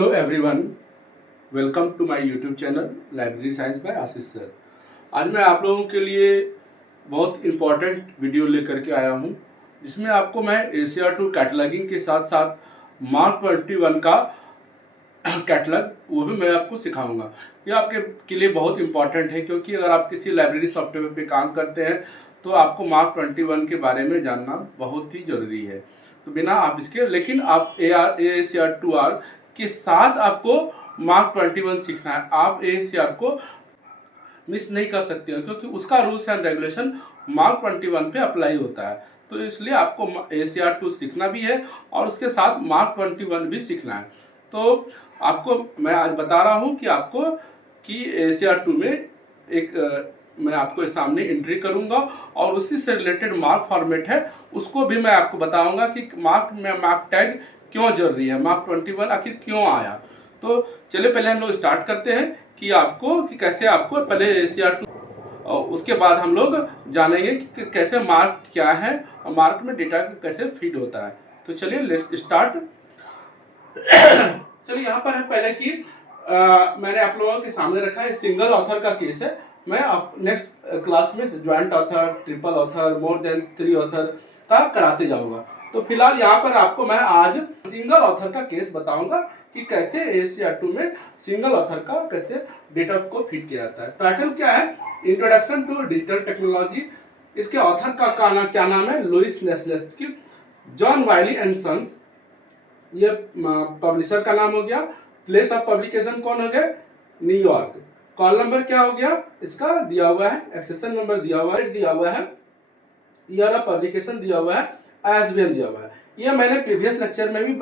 Hello everyone, welcome to my YouTube channel library science by Ashish sir. आज मैं आप लोगों के लिए बहुत इम्पोर्टेंट वीडियो लेकर के आया हूं, जिसमें आपको मैं ACR2 कैटलॉगिंग के साथ साथ मार्क 21 का कैटलॉग वो भी मैं आपको सिखाऊंगा। ये आपके के लिए बहुत इम्पोर्टेंट है, क्योंककि अगर आप किसी लाइब्रेरी सॉफ्टवेयर पे काम करते हैं तो आपको मार्क 21 के बारे में जानना बहुत ही ज़रूरी है। तो बिना आप इसके, लेकिन आप ACR2R के साथ आपको मार्क 21 सीखना है। आप ACR को मिस नहीं कर सकते हो, क्योंकि उसका रूल्स एंड रेगुलेशन मार्क 21 पे अप्लाई होता है। तो इसलिए आपको ACR2 सीखना भी है और उसके साथ मार्क 21 भी सीखना है। तो आपको मैं आज बता रहा हूँ कि आपको कि ACR2 में मैं आपको सामने एंट्री करूंगा और उसी से रिलेटेड मार्क फॉर्मेट है, उसको भी मैं आपको बताऊंगा कि मार्क टैग क्यों जरूरी है, मार्क 21 आखिर क्यों आया। तो चलिए पहले हम लोग स्टार्ट करते हैं कि कैसे आपको पहले ACR2, और उसके बाद हम लोग जानेंगे कि कैसे मार्क क्या है और मार्क में डेटा कैसे फीड होता है। तो चलिए लेट्स स्टार्ट। चलिए यहाँ पर है पहले कि मैंने आप लोगों के सामने रखा है सिंगल ऑथर का केस है। मैं नेक्स्ट क्लास में joint author, triple author, more than 3 author का कराते जाऊंगा। तो फिलहाल यहाँ पर आपको मैं आज सिंगल ऑथर का केस बताऊंगा कि कैसे ACR2 में सिंगल ऑथर का कैसे डेटा को फिट किया जाता है। टाइटल क्या है? Introduction to digital technology. इसके ऑथर का क्या नाम है? Louis Neslesky, John Wiley and Sons, ये पब्लिशर का नाम हो गया। प्लेस ऑफ पब्लिकेशन कौन हो गया? न्यूयॉर्क। कॉल नंबर क्या हो गया? इसका दिया हुआ है, एक्सेशन नंबर दिया हुआ है, ईयर ऑफ पब्लिकेशन दिया हुआ है, ISBN दिया हुआ है। ये मैंने प्रीवियस लेक्चर में भी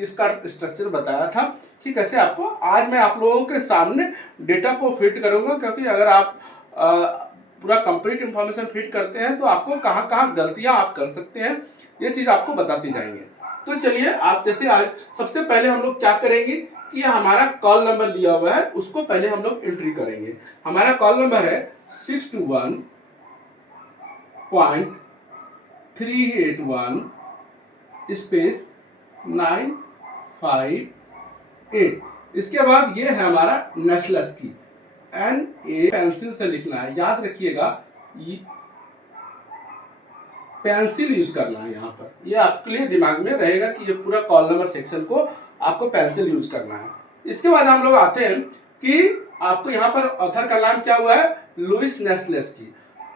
इसका स्ट्रक्चर बताया था कि कैसे आपको आज मैं आप लोगों के सामने डेटा को फिट करूंगा, क्योंकि अगर आप पूरा कंप्लीट इंफॉर्मेशन फिट करते हैं तो आपको कहाँ कहाँ गलतियां आप कर सकते हैं, ये चीज आपको बताती जाएंगे। तो चलिए, आप जैसे आज सबसे पहले हम लोग क्या करेंगे कि हमारा कॉल नंबर दिया हुआ है, उसको पहले हम लोग एंट्री करेंगे। हमारा कॉल नंबर है 621.381 स्पेस 958। इसके बाद ये है हमारा नेस्लेस्की, NA पेंसिल से लिखना है, याद रखिएगा, पेंसिल यूज करना है यहाँ पर। ये आपके लिए दिमाग में रहेगा कि ये पूरा कॉल नंबर सेक्शन को आपको पेंसिल यूज करना है। इसके बाद हम लोग आते हैं कि आपको यहाँ पर ऑथर का नाम क्या हुआ है? लुइस नेस्लेस्की।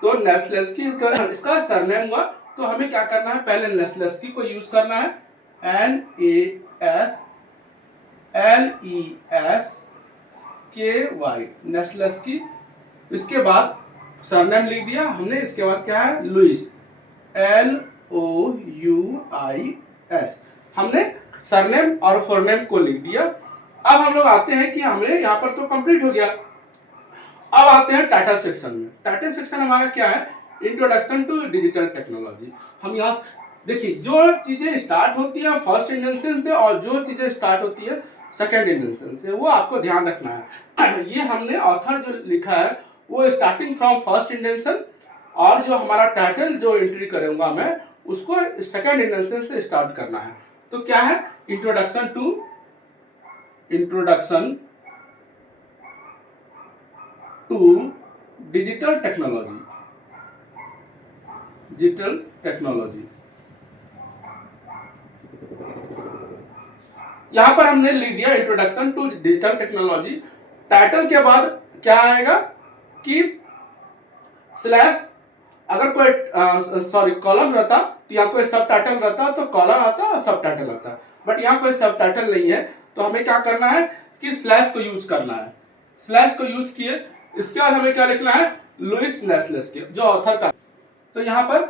तो नेस्लेस्की इसका सरनेम हुआ, तो हमें क्या करना है? पहले नेस्लेस्की को यूज करना है, NASLESKY, नेस्लेस्की। इसके बाद सरनेम लिख दिया हमने। इसके बाद क्या है? Louis, LOUIS। हमने सरनेम और फोरनेम को लिख दिया। अब हम लोग आते हैं कि हमने यहाँ पर तो कंप्लीट हो गया। अब आते हैं टाइटल सेक्शन में। टाइटल सेक्शन हमारा क्या है? Introduction to digital technology. हम यहाँ देखिए, जो चीजें स्टार्ट होती है फर्स्ट इंटेंशन से और जो चीजें स्टार्ट होती है सेकेंड इंटेंशन से, वो आपको ध्यान रखना है। ये हमने ऑथर जो लिखा है वो स्टार्टिंग फ्रॉम फर्स्ट इंटेंशन, और जो हमारा टाइटल जो एंट्री करूंगा मैं, उसको सेकेंड इंटेंशन से स्टार्ट करना है। तो क्या है? Introduction to digital technology. यहां पर हमने लिख दिया introduction to digital technology. Title के बाद क्या आएगा कि स्लैश, अगर कोई कॉलम रहता तो यहाँ कोई सब टाइटल रहता तो कॉलम आता और सब टाइटल आता, बट यहाँ कोई सब टाइटल नहीं है, तो हमें क्या करना है कि स्लैश को यूज करना है। स्लैश को यूज किए, इसके बाद हमें क्या लिखना है? लुइस नेस्लेस्की, जो ऑथर का। तो यहाँ पर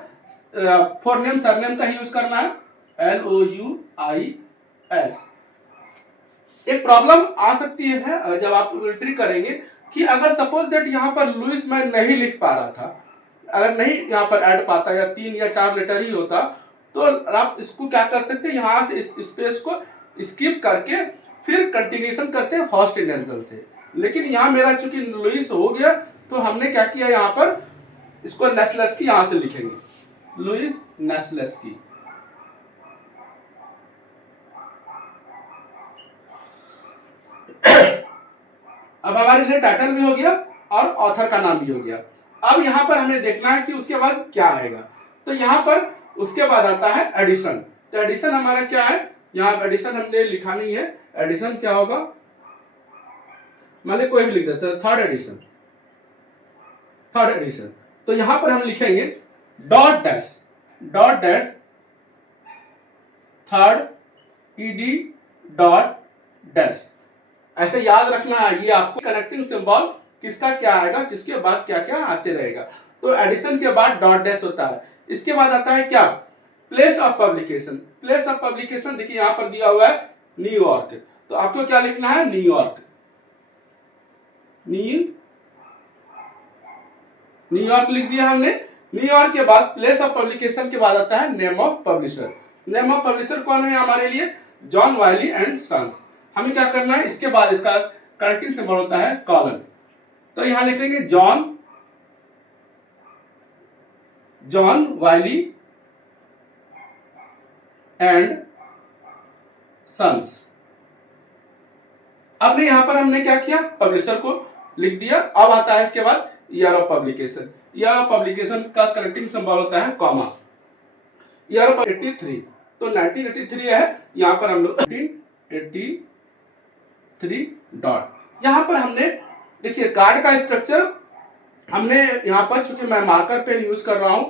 फोरनेम सरनेम का ही यूज करना है, LOUIS। एक प्रॉब्लम आ सकती है जब आप एंट्री करेंगे कि अगर सपोज दैट यहाँ पर लुइस मैं नहीं लिख पा रहा था, अगर नहीं यहाँ पर ऐड पाता या 3 या 4 लेटर ही होता, तो आप इसको क्या कर सकते हैं? यहाँ से इस स्पेस को स्किप करके फिर कंटिन्यूशन करते हैं फर्स्ट इंटेंशन से। लेकिन यहाँ मेरा चूंकि लुइस हो गया, तो हमने क्या किया, यहाँ पर इसको नेस्लेस्की यहाँ से लिखेंगे, लुइस नेस्लेस्की। अब हमारे लिए टाइटल भी हो गया और ऑथर का नाम भी हो गया। अब यहाँ पर हमें देखना है कि उसके बाद क्या आएगा। तो यहाँ पर उसके बाद आता है एडिशन। तो एडिशन हमारा क्या है, यहाँ पर एडिशन हमने लिखा नहीं है। एडिशन क्या होगा, मान ली कोई भी लिख देते हैं, थर्ड एडिशन। थर्ड एडिशन तो यहाँ पर हम लिखेंगे dot dash third ED dot dash. ऐसे याद रखना है, ये आपको कनेक्टिंग सिंबल किसका क्या आएगा, किसके बाद क्या क्या आते रहेगा। तो एडिशन के बाद डॉट डैश होता है। इसके बाद आता है क्या, place of publication. Place of publication देखिए यहाँ पर दिया हुआ है न्यूयॉर्क, तो आपको क्या लिखना है, न्यूयॉर्क। न्यूयॉर्क लिख दिया हमने। न्यूयॉर्क के बाद प्लेस ऑफ पब्लिकेशन के बाद आता है name of publisher. Name of publisher कौन है हमारे लिए, जॉन वाइली एंड सन्स। हमें क्या करना है, इसके बाद इसका कनेक्टिंग सिंबल होता है कॉलन। तो यहां लिखेंगे जॉन वाइली एंड सन्स। अब यहां पर हमने क्या किया, पब्लिशर को लिख दिया। अब आता है इसके बाद year of publication. Year of publication का कनेक्टिंग सिंबल होता है कॉमा। ईयर ऑफ 83, तो 1983 है, यहां पर हम लोग 1983 डॉट। यहां पर हमने देखिए कार्ड का स्ट्रक्चर हमने यहां पर, चूंकि मैं मार्कर पेन यूज कर रहा हूं,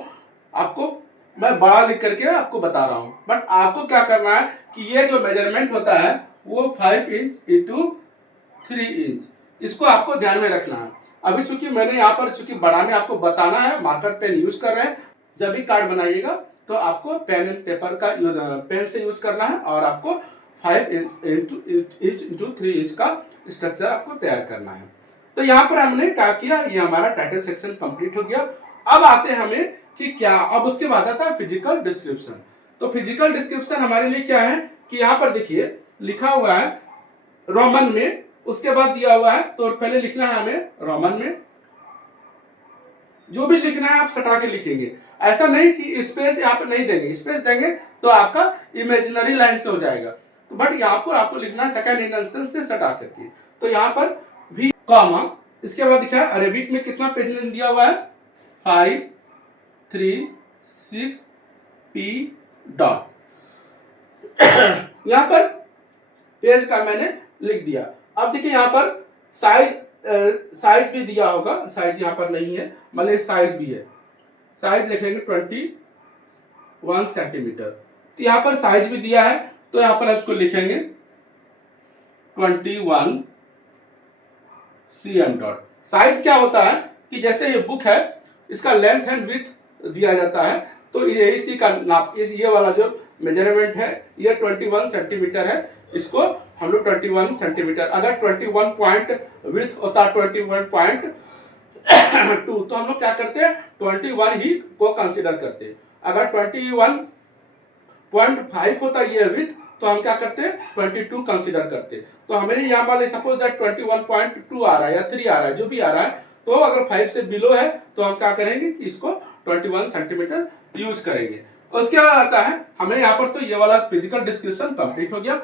आपको मैं बड़ा लिख करके आपको बता रहा हूं, बट आपको क्या करना है कि ये जो मेजरमेंट होता है वो 5 इंच इंटू 3 इंच, इसको आपको ध्यान में रखना है। अभी चूंकि मैंने यहाँ पर चूंकि बड़ा में आपको बताना है, मार्कर पेन यूज कर रहे हैं। जब भी कार्ड बनाइएगा तो आपको पेन एंड पेपर का पेन से यूज करना है, और आपको 5 इंच इंटू 3 इंच का स्ट्रक्चर आपको तैयार करना है। तो यहाँ पर हमने क्या किया, ये हमारा टाइटल सेक्शन कंप्लीट हो गया। अब आते हैं हमें कि क्या, अब उसके बाद आता है फिजिकल डिस्क्रिप्शन। तो फिजिकल डिस्क्रिप्शन हमारे लिए क्या है कि यहाँ पर देखिए लिखा हुआ है रोमन में, उसके बाद दिया हुआ है, तो पहले लिखना है हमें रोमन में। जो भी लिखना है आप सटा के लिखेंगे, ऐसा नहीं कि स्पेस यहाँ पे नहीं देंगे। स्पेस देंगे तो आपका इमेजिनरी लाइन से हो जाएगा, तो बट यहाँ पर आपको लिखना है सेकंड इंटेंशन से सटा करके। तो यहाँ पर भी कॉमा, इसके बाद दिखा है अरेबिक में कितना पेज लेंथ दिया हुआ है, 5 3 6 P डॉट। यहाँ पर पेज का मैंने लिख दिया। अब देखिए यहाँ पर साइज भी दिया होगा, साइज यहाँ पर नहीं है, मतलब साइज भी है। साइज लिखेंगे 21 सेंटीमीटर, तो यहाँ पर साइज भी दिया है, तो यहाँ पर इसको लिखेंगे 21 cm डॉट। साइज क्या होता है कि जैसे ये बुक है, इसका लेंथ एंड विड्थ दिया जाता है, तो ये इसी का नाप, ये वाला जो मेजरमेंट है ये 21 सेंटीमीटर है, इसको हम लोग 21 सेंटीमीटर, अगर 21 पॉइंट विड्थ होता 21.2, तो हम लोग क्या करते हैं 21 ही को कंसीडर करते हैं। अगर 21.5 होता ये विड्थ, तो हम क्या करते हैं 22 कंसीडर करते हैं। तो हमें यहाँ वाले सपोज दैट 21.2 आ रहा है या 3 आ रहा है, जो भी आ रहा है, तो अगर 5 से बिलो है तो हम क्या करेंगे कि इसको 21 सेंटीमीटर यूज करेंगे। उसके बाद आता है हमें यहाँ पर, तो ये वाला फिजिकल डिस्क्रिप्शन कंप्लीट हो गया।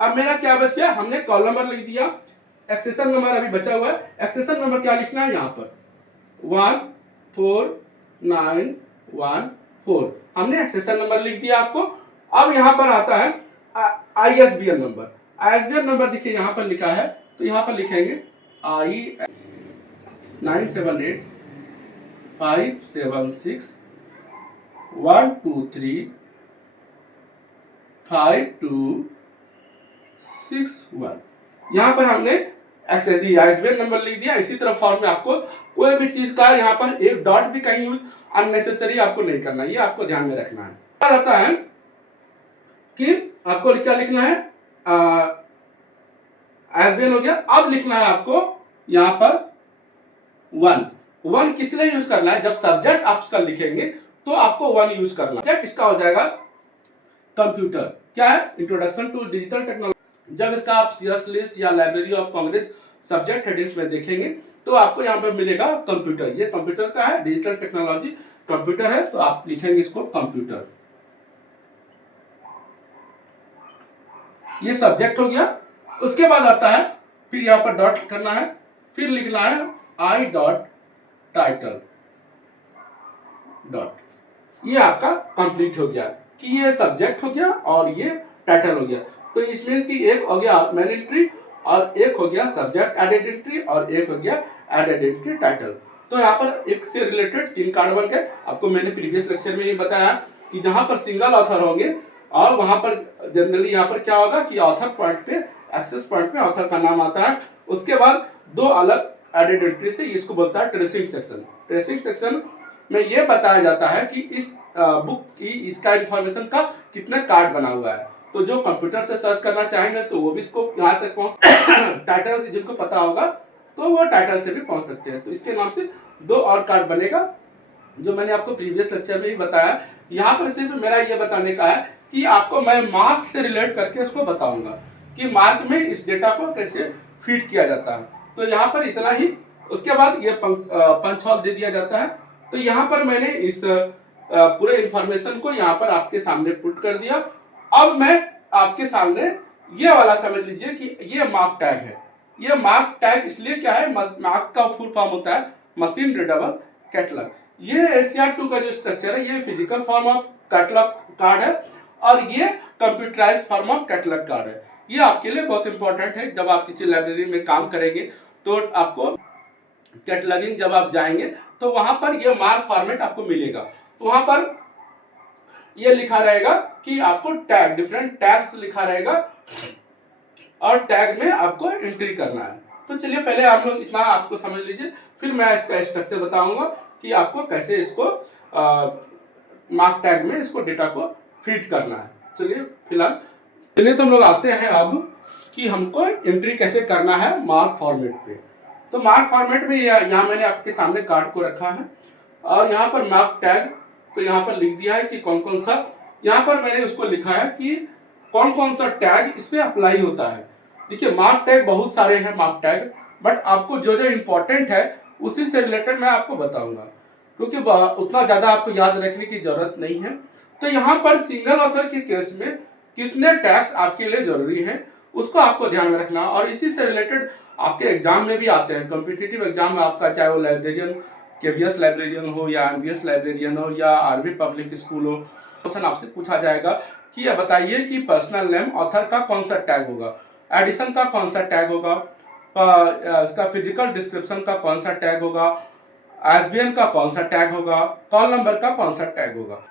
अब मेरा क्या बच गया, हमने कॉल नंबर लिख दिया, एक्सेशन नंबर अभी बचा हुआ है। एक्सेशन नंबर क्या लिखना है, यहाँ पर 14914 हमने एक्सेशन नंबर लिख दिया आपको। अब यहाँ पर आता है ISBN नंबर। ISBN नंबर देखिए यहाँ पर लिखा है, तो यहाँ पर लिखेंगे I 978-576-123-5261। यहाँ पर हमने ISBN नंबर लिख दिया। इसी तरह फॉर्म में आपको कोई भी चीज का यहाँ पर एक डॉट भी कहीं यूज अननेसेसरी आपको नहीं करना, ये आपको ध्यान में रखना है। आता है कि आपको क्या लिखना है, ISBN हो गया। अब लिखना है आपको यहाँ पर 1 किस लिए यूज करना है, जब सब्जेक्ट आप इसका लिखेंगे तो आपको 1 यूज करना है। इसका हो जाएगा कंप्यूटर, क्या है, इंट्रोडक्शन टू डिजिटल टेक्नोलॉजी। जब इसका आप सीएस लिस्ट या library of Congress subject headings में देखेंगे तो आपको यहाँ पर मिलेगा कंप्यूटर। ये कंप्यूटर का है, डिजिटल टेक्नोलॉजी कंप्यूटर है, तो आप लिखेंगे इसको कंप्यूटर। ये सब्जेक्ट हो गया। उसके बाद आता है फिर यहाँ पर डॉट करना है, फिर लिखना है आई डॉट टाइटल डॉट। ये आपका कंप्लीट हो गया कि ये सब्जेक्ट हो गया और ये टाइटल हो गया। तो इसमें की एक हो गया मेन एंट्री और एक हो गया सब्जेक्ट एडेड एंट्री और एक हो गया एडेड एंट्री टाइटल। तो यहाँ पर एक से रिलेटेड 3 कार्ड बन गए। आपको मैंने प्रीवियस लेक्चर में ये बताया कि जहां पर सिंगल ऑथर होंगे और वहां पर जनरली यहाँ पर क्या होगा कि ऑथर पॉइंट पे एक्सेस पॉइंट पे ऑथर का नाम आता है। उसके बाद 2 अलग एडेड एंट्री से इसको बोलता है ट्रेसिंग सेक्शन। ट्रेसिंग सेक्शन में ये बताया जाता है कि इस बुक की इसका इंफॉर्मेशन का कितना कार्ड बना हुआ है। तो जो कंप्यूटर से सर्च करना चाहेंगे तो वो भी इसको यहाँ तक पहुंच टाइटल से जिनको पता होगा तो वो टाइटल से भी पहुंच सकते हैं। तो इसके नाम से 2 और कार्ड बनेगा जो मैंने आपको प्रीवियस लेक्चर में ही बताया। यहाँ पर सिर्फ मेरा ये बताने का है कि आपको मैं मार्क से रिलेट करके इसको बताऊंगा कि मार्क में इस डेटा को कैसे फीड किया जाता है। तो यहाँ पर इतना ही। उसके बाद ये पंच होल दे दिया जाता है। तो यहाँ पर मैंने इस पूरे इंफॉर्मेशन को यहाँ पर आपके सामने पुट कर दिया। अब मैं आपके सामने ये वाला समझ लीजिए कि ये मार्क टैग है। ये मार्क टैग इसलिए क्या है, मार्क का फुल फॉर्म होता है मशीन रीडेबल कैटलॉग। ये ACR2 का जो स्ट्रक्चर है ये physical form of catalogue card है और ये computerised form of catalogue card है। ये आपके लिए बहुत इंपॉर्टेंट है। जब आप किसी लाइब्रेरी में काम करेंगे तो आपको कैटलॉगिंग जब आप जाएंगे तो वहां पर ये मार्क फॉर्मेट आपको मिलेगा। तो वहां पर ये लिखा रहेगा कि आपको टैग, डिफरेंट टैग्स लिखा रहेगा और टैग में आपको एंट्री करना है। तो चलिए पहले आप लोग इतना आपको समझ लीजिए, फिर मैं इसका स्ट्रक्चर बताऊंगा कि आपको कैसे इसको मार्क टैग में इसको डेटा को फीड करना है। चलिए फिलहाल तो हम लोग आते हैं अब कि हमको एंट्री कैसे करना है मार्क फॉर्मेट पे। तो मार्क फॉर्मेट में यहाँ मैंने आपके सामने कार्ड को रखा है और यहाँ पर मार्क टैग तो यहाँ पर लिख दिया है कि कौन कौन सा, यहाँ पर मैंने उसको लिखा है कि कौन कौन सा टैग इस पे अप्लाई होता है। देखिए मार्क टैग बहुत सारे हैं मार्क टैग, बट आपको जो जो इम्पोर्टेंट है उसी से रिलेटेड मैं आपको बताऊंगा क्योंकि उतना ज्यादा आपको याद रखने की जरूरत नहीं है। तो यहाँ पर सिंगल ऑथर के केस में कितने टैग्स आपके लिए जरूरी है उसको आपको ध्यान में रखना। और इसी से रिलेटेड आपके एग्जाम में भी आते हैं, कॉम्पिटिटिव एग्जाम में आपका चाहे वो लाइब्रेरियन केवीएस लाइब्रेरियन हो या एमबीएस लाइब्रेरियन हो या आरबी पब्लिक स्कूल हो, क्वेश्चन आपसे पूछा जाएगा कि यह बताइए कि पर्सनल नेम ऑथर का कौन सा टैग होगा, एडिशन का कौन सा टैग होगा, इसका फिजिकल डिस्क्रिप्शन का कौन सा टैग होगा, एसबीएन का कौन सा टैग होगा, कॉल नंबर का कौन सा टैग होगा।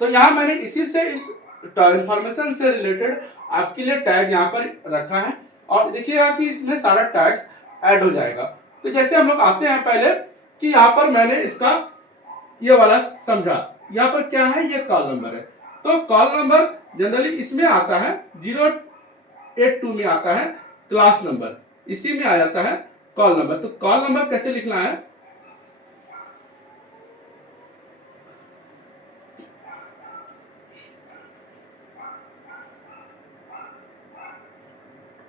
तो यहाँ मैंने इसी से इस इंफॉर्मेशन से रिलेटेड आपके लिए टैग यहाँ पर रखा है और देखिएगा कि इसमें सारा टैग्स ऐड हो जाएगा। तो जैसे हम लोग आते हैं पहले कि यहाँ पर मैंने इसका ये वाला समझा, यहाँ पर क्या है, ये कॉल नंबर है। तो कॉल नंबर जनरली इसमें आता है 082 में आता है क्लास नंबर, इसी में आ जाता है कॉल नंबर। तो कॉल नंबर कैसे लिखना है,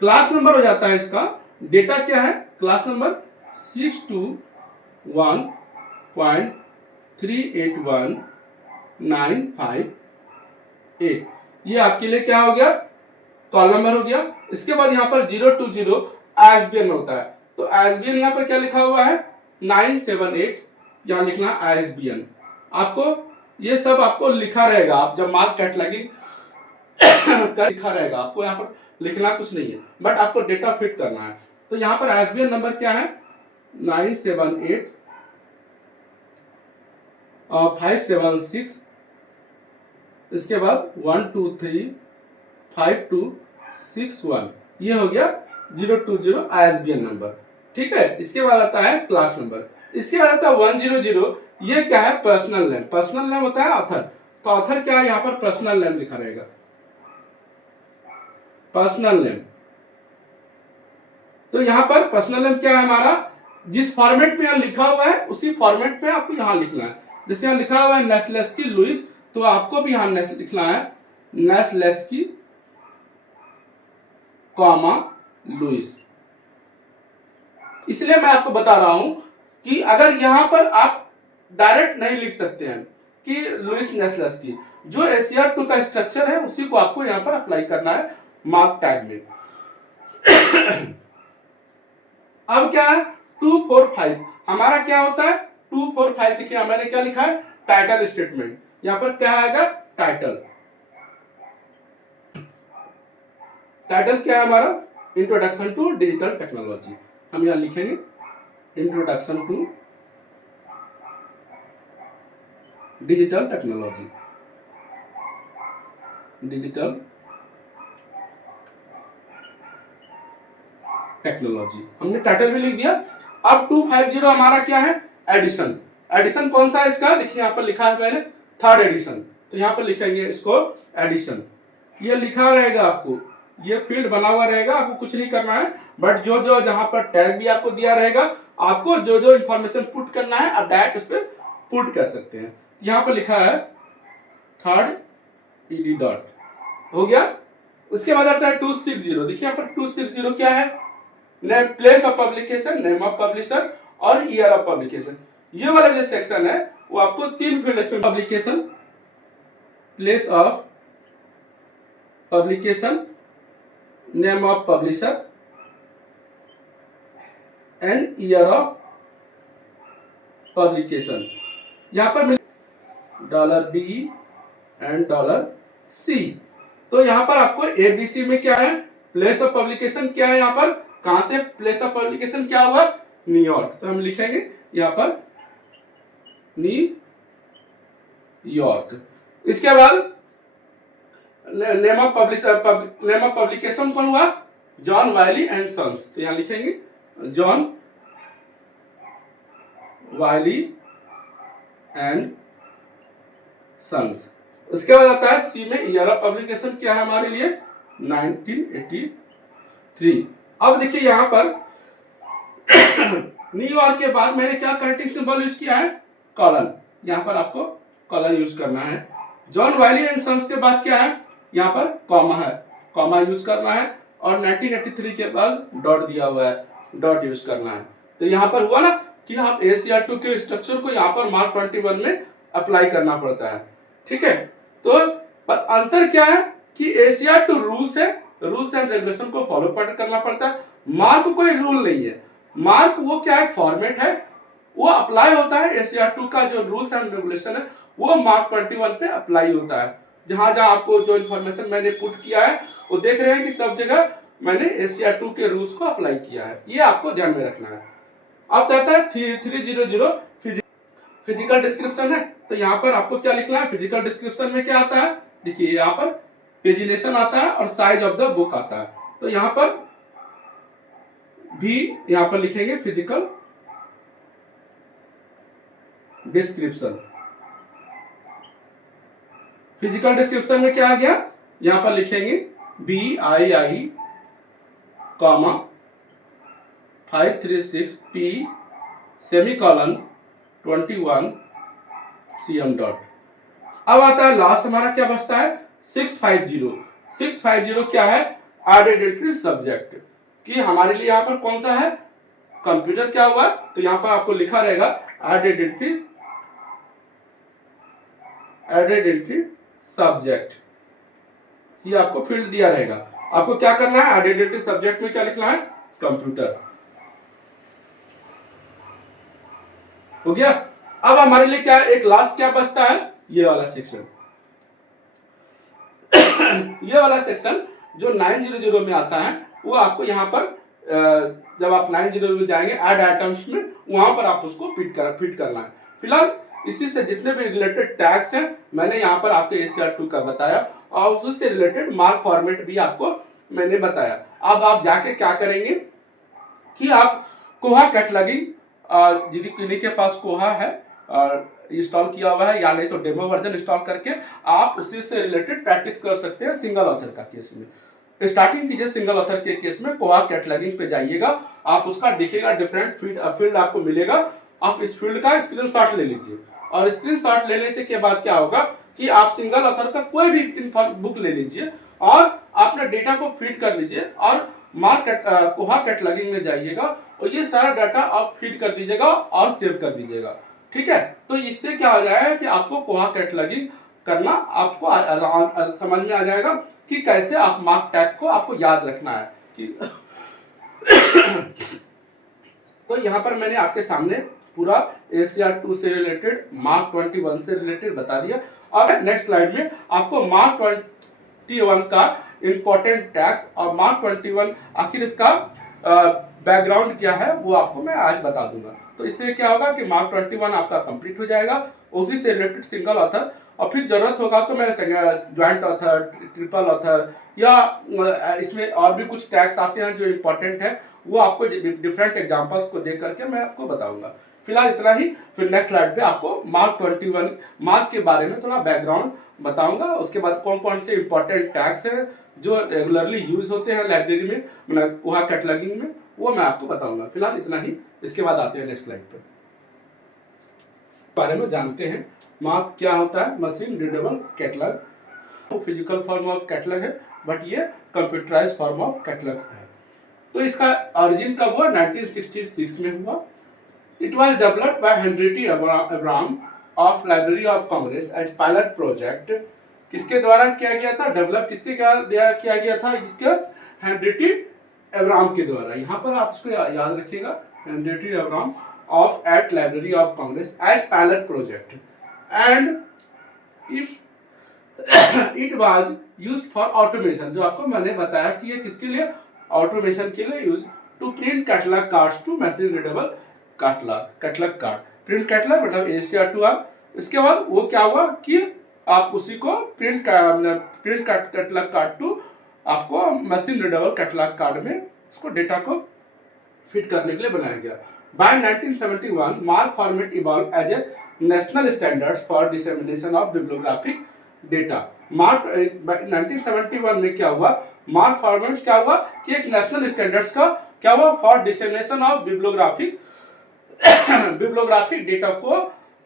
क्लास नंबर हो जाता है इसका, डेटा क्या है, क्लास नंबर 621.381.958। ये आपके लिए क्या हो गया, कॉल नंबर हो गया। इसके बाद यहाँ पर 020 आईएसबीएन होता है। तो आईएसबीएन यहाँ पर क्या लिखा हुआ है 978, यहाँ लिखना आईएसबीएन। आपको ये सब आपको लिखा रहेगा, आप जब मार्क कैटलॉगिंग लिखा रहेगा, आपको यहाँ पर लिखना कुछ नहीं है, बट आपको डेटा फिट करना है। तो यहाँ पर आईएसबीएन नंबर क्या है 978-576, इसके बाद 1235261, ये हो गया 020 आईएसबीएन नंबर। ठीक है, इसके बाद आता है क्लास नंबर, इसके बाद आता है 100, ये क्या है, पर्सनल नेम। पर्सनल नेम होता है ऑथर, तो ऑथर क्या है, यहाँ पर पर्सनल नेम लिखा रहेगा, पर्सनल नेम। तो यहां पर पर्सनल नेम क्या है हमारा, जिस फॉर्मेट में यहां लिखा हुआ है उसी फॉर्मेट में आपको यहां लिखना है। जैसे यहां लिखा हुआ है नेस्लेस्की लुइस, तो आपको भी यहां लिखना है नेस्लेस्की कॉमा लुइस। इसलिए मैं आपको बता रहा हूं कि अगर यहां पर आप डायरेक्ट नहीं लिख सकते हैं कि लुइस नेस्लेस्की, जो ACR2 का स्ट्रक्चर है उसी को आपको यहां पर अप्लाई करना है मार्क टैग में। अब क्या है 245, हमारा क्या होता है 245, देखिए मैंने क्या लिखा है टाइटल स्टेटमेंट, यहाँ पर क्या आएगा टाइटल। टाइटल क्या है हमारा इंट्रोडक्शन टू डिजिटल टेक्नोलॉजी, हम यहाँ लिखेंगे introduction to digital technology, digital technology, हमने टाइटल भी लिख दिया। अब 250 हमारा क्या है एडिशन। एडिशन कौन सा है इसका, देखिए यहाँ पर लिखा है मैंने थर्ड एडिशन, तो यहाँ पर लिखेंगे इसको एडिशन। ये लिखा रहेगा आपको, ये फील्ड बना हुआ रहेगा, आपको कुछ नहीं करना है, बट जो जो जहां पर टैग भी आपको दिया रहेगा, आपको जो जो इंफॉर्मेशन पुट करना है आप डायरेक्ट उस पर पुट कर सकते हैं। यहाँ पर लिखा है थर्ड ईडी डॉट हो गया। उसके बाद आता है 260, देखिए यहाँ पर 260 क्या है place of publication, name of publisher और ईयर ऑफ पब्लिकेशन। ये वाला जो सेक्शन है वो आपको 3 फील्ड में publication, place of publication, name of publisher and year of publication, यहां पर $B एंड $C। तो यहां पर आपको ABC में क्या है प्लेस ऑफ पब्लिकेशन क्या है, यहां पर कहां से प्लेस ऑफ पब्लिकेशन क्या हुआ न्यूयॉर्क, तो हम लिखेंगे यहां पर न्यूयॉर्क। इसके बाद नेम ऑफ पब्लिकेशन कौन हुआ जॉन वाइली एंड सन्स, तो यहां लिखेंगे जॉन वाइली एंड सन्स। उसके बाद आता है सी में ईयर ऑफ पब्लिकेशन क्या है हमारे लिए 1983। अब देखिए यहां पर न्यूयॉर्क के बाद मैंने क्या कनेक्टिंग सिंबल यूज किया है कॉलन, यहां पर आपको कॉलन यूज करना है। जॉन वाइली एंड सन्स के बाद क्या है यहाँ पर कॉमा है, कॉमा यूज करना है, और 1983 के बाद डॉट दिया हुआ है, डॉट यूज करना है। तो यहाँ पर हुआ ना कि आप ACR2 के स्ट्रक्चर को यहाँ पर मार्क 21 में अप्लाई करना पड़ता है, ठीक है। तो अंतर क्या है कि ACR2 रूल्स है, रूल्स एंड रेगुलेशन को फॉलो करना पड़ता है। मार्क कोई रूल नहीं है, मार्क वो क्या है फॉर्मेट है, वो अप्लाई होता है ACR2 का जो रूल्स एंड रेगुलेशन है वो मार्क 21 पे अप्लाई होता है। जहां जहां आपको जो इन्फॉर्मेशन मैंने पुट किया है वो देख रहे हैं कि सब जगह मैंने ACR2 के रूल्स को अप्लाई किया है, ये आपको ध्यान में रखना है। अब कहता है 300 फिजिकल डिस्क्रिप्शन है, तो यहाँ पर आपको क्या लिखना है फिजिकल डिस्क्रिप्शन में क्या आता है, देखिए यहाँ पर पेजिनेशन आता है और साइज ऑफ द बुक आता है। तो यहाँ पर भी यहाँ पर लिखेंगे फिजिकल डिस्क्रिप्शन। फिजिकल डिस्क्रिप्शन में क्या आ गया, यहां पर लिखेंगे BII, 536P semicolon 21 CM dot. अब आता है लास्ट हमारा क्या बचता है 650 क्या है आइडेंटिटी सब्जेक्ट, कि हमारे लिए यहां पर कौन सा है कंप्यूटर क्या हुआ, तो यहां पर आपको लिखा रहेगा आइडेंटिटी सब्जेक्ट, ये आपको फील्ड दिया रहेगा। आपको क्या करना है आइडेंटिटी सब्जेक्ट में क्या लिखना है कंप्यूटर, हो गया। अब हमारे लिए क्या एक लास्ट क्या बचता है ये वाला सेक्शन ये वाला सेक्शन जो 900 में आता है वो आपको यहाँ पर जब आप 900 में जाएंगे ऐड आइटम्स में वहां पर आप उसको फिट करना है। फिलहाल इसी से जितने भी रिलेटेड टैग्स हैं मैंने यहाँ पर आपको ACR2 का बताया और उससे रिलेटेड मार्क फॉर्मेट भी आपको मैंने बताया। अब आप जाके क्या करेंगे कि आप कोहा कैटलॉगिंग यदि किन्हीं के पास कोहा है इंस्टॉल किया हुआ है या नहीं तो डेमो वर्जन इंस्टॉल करके आप उसी से रिलेटेड प्रैक्टिस कर सकते हैं। सिंगल ऑथर का केस में स्टार्टिंग कीजिए, सिंगल ऑथर के केस में कोहा कैटलॉगिंग पे जाइएगा, आप उसका देखिएगा डिफरेंट फील्ड आपको मिलेगा, आप इस फील्ड का स्क्रीनशॉट ले लीजिए और स्क्रीनशॉट लेने से के बाद क्या होगा कि आप सिंगल ऑथर का कोई भी बुक ले लीजिए और अपने डेटा को फीड कर लीजिए और कोहा कैटलॉगिंग में जाइएगा और ये सारा डाटा आप फीड कर दीजिएगा और सेव कर दीजिएगा, ठीक है। तो इससे क्या हो जाएगा कि आपको कोहा कैटलॉगिंग करना आपको समझ में आ जाएगा कि कैसे आप मार्क टैग को आपको याद रखना है कि तो यहाँ पर मैंने आपके सामने पूरा ACR 2 से रिलेटेड मार्क 21 से रिलेटेड बता दिया। अब नेक्स्ट स्लाइड में आपको मार्क 21 का इंपॉर्टेंट टैक्स और मार्क 21 आखिर इसका बैकग्राउंड क्या है वो आपको मैं आज बता दूंगा। तो इससे क्या होगा कि मार्क 21 आपका कंप्लीट हो जाएगा, उसी से रिलेटेड सिंगल ऑथर, और फिर जरूरत होगा तो मैं ज्वाइंट ऑथर, ट्रिपल ऑथर या इसमें और भी कुछ टैक्स आते हैं जो इम्पोर्टेंट है, वो आपको डिफरेंट एग्जांपल्स को देख करके मैं आपको बताऊंगा। फिलहाल इतना ही, फिर नेक्स्ट स्लाइड पे आपको मार्क 21 मार्क के बारे में थोड़ा बैकग्राउंड बताऊंगा। उसके बाद कौन कौन से इंपॉर्टेंट टैक्स है जो रेगुलरली यूज होते हैं लाइब्रेरी में, मतलब वहाँ कैटलॉगिंग में, वो मैं आपको बताऊंगा। फिलहाल इतना ही, इसके बाद आते हैं नेक्स्ट स्लाइड पे, बारे में जानते हैं। मार्क क्या होता है? Machine readable catalogue. वो फिजिकल फॉर्म ऑफ कैटलॉग है, बट ये कंप्यूटराइज फॉर्म ऑफ कैटलॉग है। तो इसका ओरिजिन कब हुआ? 1966 में हुआ। It was developed by Henry T Abram of Library of Congress as pilot project. किसके द्वारा किया गया था? डेवलप किसके द्वारा किया गया था? इसका हेनरी टी एब्राम के द्वारा। यहाँ पर आप इसको याद रखिएगा, Henry T Abram of at Library of Congress as pilot project, and it was used for automation. जो आपको मैंने बताया कि ये किसके लिए? ऑटोमेशन के लिए use to print catalogue cards to machine readable catalogue card. Print catalogue मतलब ACR 2 आर। इसके बाद वो क्या हुआ कि आप उसी को प्रिंट कैटलॉग कार्ड टू आपको मशीन रीडेबल कैटलॉग कार्ड में उसको डेटा को फिट करने के लिए बनाया गया। By 1971 MARC format evolve as a national standards for dissemination of bibliographic data. MARC 1971 में क्या हुआ? मार्क फॉर्मेट क्या हुआ कि एक नेशनल स्टैंडर्ड्स का क्या हुआ? For dissemination of bibliographic data को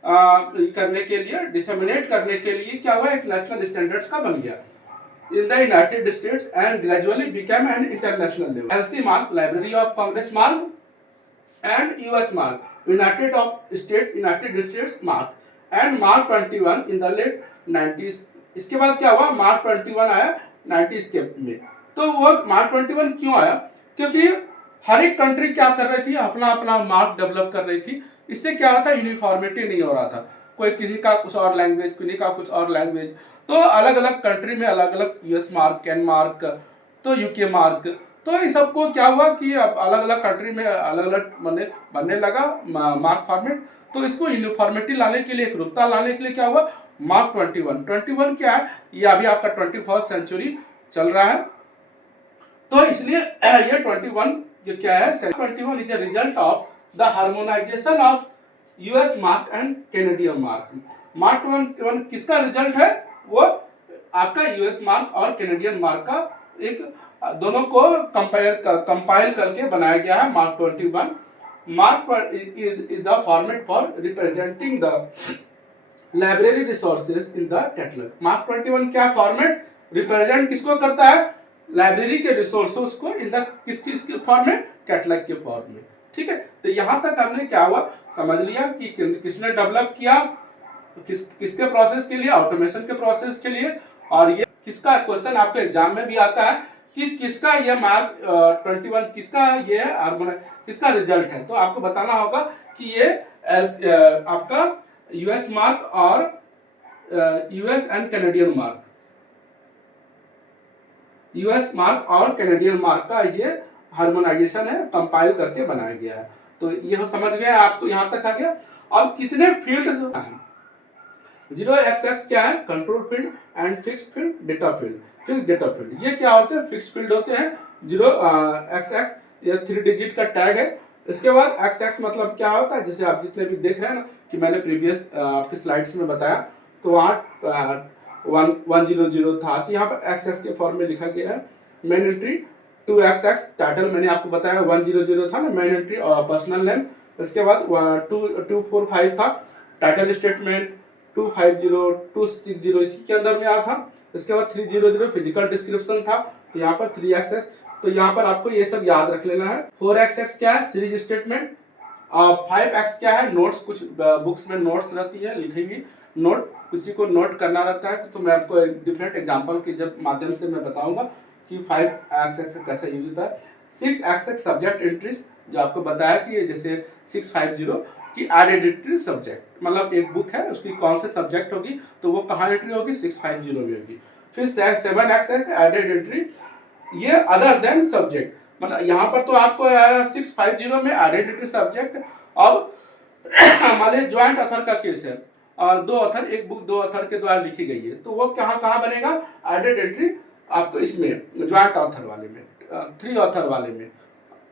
करने के लिए, डिसेमिनेट करने के लिए क्या हुआ? एक नेशनल स्टैंडर्ड्स का बन गया in the United States and gradually became an international level. LC mark, Library of Congress mark, and US mark, United States mark, and Mark 21 in the late 90s. इसके बाद क्या हुआ? Mark 21 आया 90s के में। तो वो Mark 21 क्यों आया? क्योंकि हर एक कंट्री क्या कर रही थी? अपना अपना मार्क डेवलप कर रही थी। इससे क्या होता? यूनिफॉर्मिटी नहीं हो रहा था। कोई किसी का कुछ और लैंग्वेज, किसी का कुछ और लैंग्वेज, तो अलग अलग कंट्री में अलग अलग US मार्क, कैन मार्क, तो UK मार्क, तो इस सबको क्या हुआ कि अब अलग अलग कंट्री में अलग अलग बनने लगा मार्क फॉर्मेट। तो इसको यूनिफॉर्मिटी लाने के लिए, एकरूपता लाने के लिए क्या हुआ? मार्क 21 क्या है? ये अभी आपका 21st सेंचुरी चल रहा है, तो इसलिए ये 21 जो क्या है? 21 is a result of the harmonisation of US mark and Canadian mark. Mark 21 किसका रिजल्ट है? वो आपका US मार्क और कैनेडियन मार्क का एक दोनों को कंपाइल करके बनाया गया है mark 21। Mark is the format for representing the library resources in the catalogue. Mark 21 क्या फॉर्मेट रिप्रेजेंट किसको करता है? लाइब्रेरी के रिसोर्सेज को इन द किसके फॉर्म में? कैटलॉग के फॉर्म में। ठीक है, तो यहां तक हमने क्या हुआ समझ लिया कि किसने डेवलप किया, किसके प्रोसेस के लिए? ऑटोमेशन के प्रोसेस के लिए। और ये किसका क्वेश्चन आपके एग्जाम में भी आता है कि किसका ये मार्क 21 किसका ये किसका रिजल्ट है? तो आपको बताना होगा कि ये आपका US मार्क और US and Canadian mark, US mark और कैनेडियन मार्क का ये हार्मोनाइजेशन है, कंपाइल करके बनाया गया है। तो ये समझ गए आपको, यहां तक आ गया। अब कितने फील्ड हैं? 0xx क्या है? Control field and fixed field, data field. Fixed data field ये क्या होते हैं? फिक्स्ड फील्ड होते हैं। 0xx ये 3 डिजिट का टैग है। इसके बाद xx मतलब क्या होता है? जैसे आप जितने भी देख रहे हैं ना कि मैंने प्रीवियस आपके स्लाइड्स में बताया, तो वहाँ 100 था, तो यहाँ पर xx के फॉर्म में लिखा गया है। मेन एंट्री 2xx, टाइटल मैंने आपको बताया 100 था ना, मेन एंट्री और पर्सनल नेम। इसके बाद 245 था टाइटल स्टेटमेंट, 250 260 इसी के अंदर में आया था। इसके बाद 300 फिजिकल डिस्क्रिप्शन था, तो यहाँ पर 3xx, तो यहाँ पर आपको ये सब याद रख लेना है। 4xx क्या है? Series statement. 5x क्या है? नोट्स, कुछ बुक्स में नोट्स रहती है लिखी हुई नोट, किसी को नोट करना रहता है, तो मैं आपको डिफरेंट एग्जांपल के जब माध्यम से मैं बताऊंगा कि 5xx कैसे यूज होता है। 6xx सब्जेक्ट एंट्रीज, जो आपको बताया कि ये जैसे 650 की आइडेंटिटी सब्जेक्ट, मतलब एक बुक है उसकी कौन से सब्जेक्ट होगी तो वो कहाँ एंट्री होगी 650 में होगी। फिर 7x आइडेंटिटी, ये अदर देन सब्जेक्ट, मतलब यहाँ पर तो आपको 650 में आइडेंटिटी सब्जेक्ट। अब हमारे ज्वाइंट ऑथर का केस है, दो ऑथर, एक बुक दो ऑथर के द्वारा लिखी गई है, तो वो कहाँ कहाँ बनेगा आइडेंटिटी आपको इसमें ज्वाइंट ऑथर वाले में, 3 ऑथर वाले में,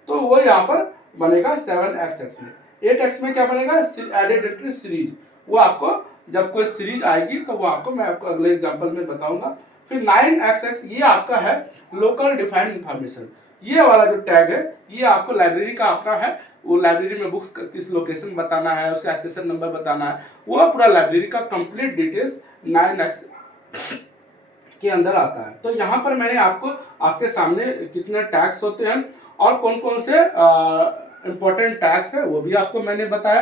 तो वो यहाँ पर बनेगा 7x में। 8x में क्या बनेगा आइडेंटिटी सीरीज, वो आपको जब कोई सीरीज आएगी तो वो आपको मैं आपको अगले एग्जांपल में बताऊंगा। फिर 9xx ये आपका है लोकल डिफाइंड इंफॉर्मेशन, ये वाला जो टैग है ये आपको लाइब्रेरी का अपना है, वो लाइब्रेरी में बुक्स किस लोकेशन बताना है, उसका एक्सेशन नंबर बताना है, वो पूरा लाइब्रेरी का कंप्लीट डिटेल्स 9x के अंदर आता है। तो यहाँ पर मैंने आपको आपके सामने कितने टैग्स होते हैं और कौन कौन से इंपॉर्टेंट टैग्स है वो भी आपको मैंने बताया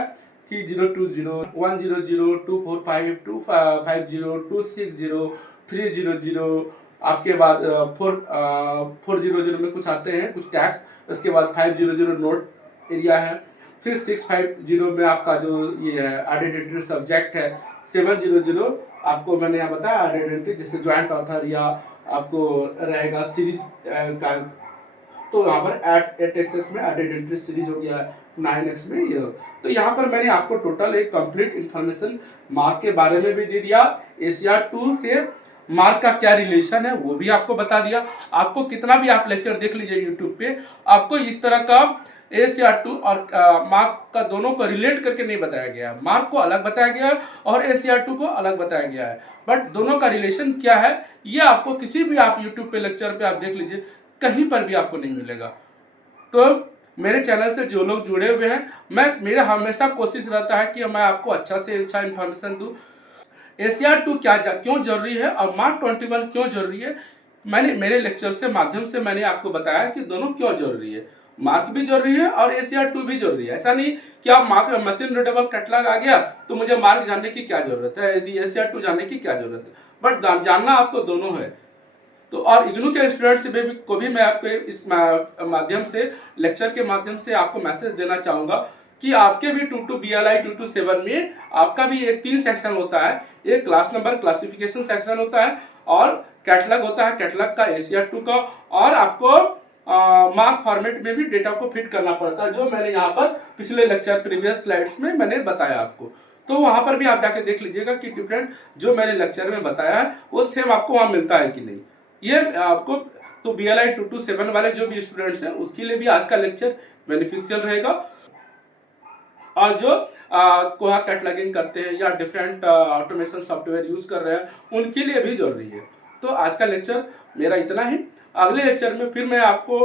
कि 020, 100, 245, 250, 260, 300, आपके बाद 400 में कुछ आते हैं कुछ टैग्स, उसके बाद 500 नोट एरिया है, फिर 650 में आपका जो ये है आइडेंटिटी सब्जेक्ट है, 700 आपको मैंने यहाँ बताया आइडेंटिटी जैसे ज्वाइंट ऑथर या आपको रहेगा सीरीज का, तो यहाँ पर 8x में आइडेंटिटी सीरीज हो गया, 9x में ये। तो यहाँ पर मैंने आपको टोटल एक कंप्लीट इंफॉर्मेशन मार्क के बारे में भी दे दिया, एशिया 2 से मार्क का क्या रिलेशन है वो भी आपको बता दिया। आपको कितना भी आप लेक्चर देख लीजिए यूट्यूब पे, आपको इस तरह का ACR2 और मार्क का दोनों को रिलेट करके नहीं बताया गया है, मार्क को अलग बताया गया है और ACR2 को अलग बताया गया है, बट दोनों का रिलेशन क्या है ये आपको किसी भी आप यूट्यूब पे लेक्चर पे आप देख लीजिए, कहीं पर भी आपको नहीं मिलेगा। तो मेरे चैनल से जो लोग जुड़े हुए हैं, मेरा हमेशा कोशिश रहता है कि मैं आपको अच्छा से अच्छा इन्फॉर्मेशन दूँ। ACR2 क्यों जरूरी है और मार्क 21 क्यों जरूरी है, मैंने मेरे लेक्चर से माध्यम से मैंने आपको बताया कि दोनों क्यों जरूरी है, मार्क भी जरूरी है और ACR2 भी जरूरी है। ऐसा नहीं कि आप मार्क मशीन रीडेबल कैटलॉग आ गया तो मुझे मार्क जानने की क्या जरूरत है, यदि ACR2 जानने की क्या जरूरत है, बट जानना आपको दोनों है। तो और इग्नू के स्टूडेंट्स को भी मैं आपके इस माध्यम से लेक्चर के माध्यम से आपको मैसेज देना चाहूँगा कि आपके भी 22 BLI 227 में आपका भी एक 3 सेक्शन होता है, एक क्लास नंबर क्लासिफिकेशन सेक्शन होता है और कैटलॉग होता है, कैटलॉग का ACR2 का, और आपको मार्क फॉर्मेट में भी डेटा को फिट करना पड़ता है, जो मैंने यहाँ पर पिछले लेक्चर प्रीवियस स्लाइड्स में मैंने बताया आपको। तो वहाँ पर भी आप जाके देख लीजिएगा कि डिफरेंट जो मैंने लेक्चर में बताया है वो सेम आपको वहाँ मिलता है कि नहीं, ये आपको। तो BLI 227 वाले जो भी स्टूडेंट्स हैं उसके लिए भी आज का लेक्चर बेनिफिशियल रहेगा, और जो कोहा कैटलॉगिंग करते हैं या डिफरेंट ऑटोमेशन सॉफ्टवेयर यूज कर रहे हैं उनके लिए भी जरूरी है। तो आज का लेक्चर मेरा इतना ही, अगले लेक्चर में फिर मैं आपको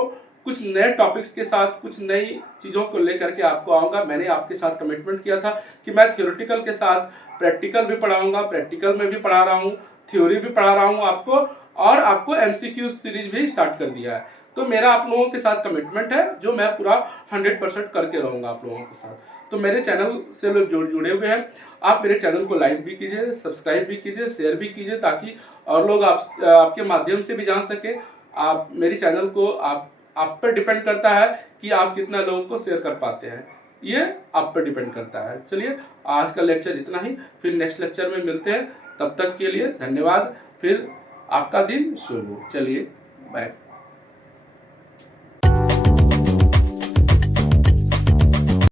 कुछ नए टॉपिक्स के साथ कुछ नई चीज़ों को लेकर के आपको आऊँगा। मैंने आपके साथ कमिटमेंट किया था कि मैं थ्योरेटिकल के साथ प्रैक्टिकल भी पढ़ाऊँगा, प्रैक्टिकल में भी पढ़ा रहा हूँ, थ्योरी भी पढ़ा रहा हूँ आपको, और आपको MCQ सीरीज भी स्टार्ट कर दिया है। तो मेरा आप लोगों के साथ कमिटमेंट है जो मैं पूरा 100% करके रहूँगा आप लोगों के साथ। तो मेरे चैनल से लोग जुड़े हुए हैं, आप मेरे चैनल को लाइक भी कीजिए, सब्सक्राइब भी कीजिए, शेयर भी कीजिए, ताकि और लोग आपके माध्यम से भी जान सके। आप मेरे चैनल को आप पर डिपेंड करता है कि आप कितना लोगों को शेयर कर पाते हैं, ये आप पर डिपेंड करता है। चलिए आज का लेक्चर इतना ही, फिर नेक्स्ट लेक्चर में मिलते हैं, तब तक के लिए धन्यवाद, फिर आपका दिन शुभ हो। चलिए बाय।